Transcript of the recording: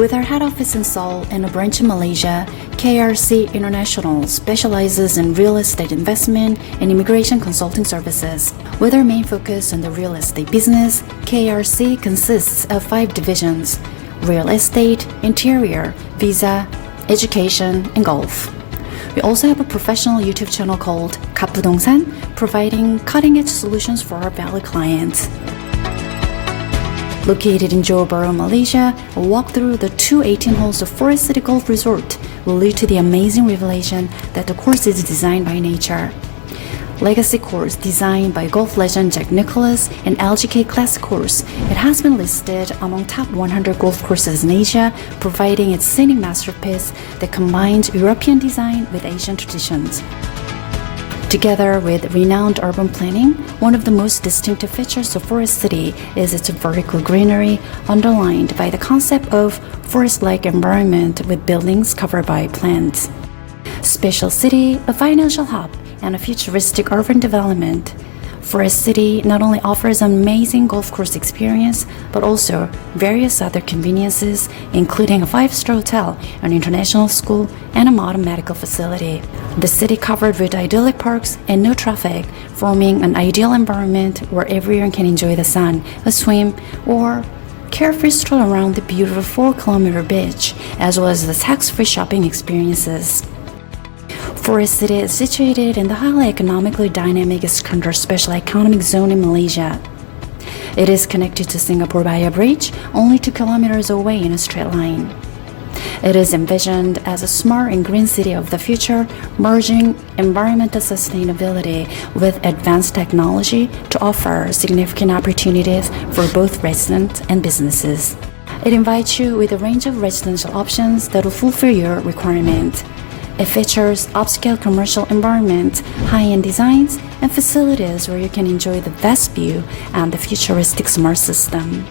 With our head office in Seoul and a branch in Malaysia, KRC International specializes in real estate investment and immigration consulting services. With our main focus on the real estate business, KRC consists of 5 divisions: real estate, interior, visa, education, and golf. We also have a professional YouTube channel called 갑부동산, providing cutting-edge solutions for our valued clients. Located in Johor Bahru, Malaysia, a walk through the 2 18 holes of Forest City Golf Resort will lead to the amazing revelation that the course is designed by nature. Legacy course designed by golf legend Jack Nicklaus and LGK Classic course, it has been listed among top 100 golf courses in Asia, providing its scenic masterpiece that combines European design with Asian traditions. Together with renowned urban planning, one of the most distinctive features of Forest City is its vertical greenery, underlined by the concept of forest-like environment with buildings covered by plants. Special City, a financial hub, and a futuristic urban development, Forest City not only offers an amazing golf course experience, but also various other conveniences, including a 5-star hotel, an international school, and a modern medical facility. The city covered with idyllic parks and no traffic, forming an ideal environment where everyone can enjoy the sun, a swim, or carefree stroll around the beautiful 4-kilometer beach, as well as the tax-free shopping experiences. Forest City is situated in the highly economically dynamic Iskandar Special Economic Zone in Malaysia. It is connected to Singapore by a bridge, only 2 kilometers away in a straight line. It is envisioned as a smart and green city of the future, merging environmental sustainability with advanced technology to offer significant opportunities for both residents and businesses. It invites you with a range of residential options that will fulfill your requirement. It features upscale commercial environment, high-end designs, and facilities where you can enjoy the best view and the futuristic smart system.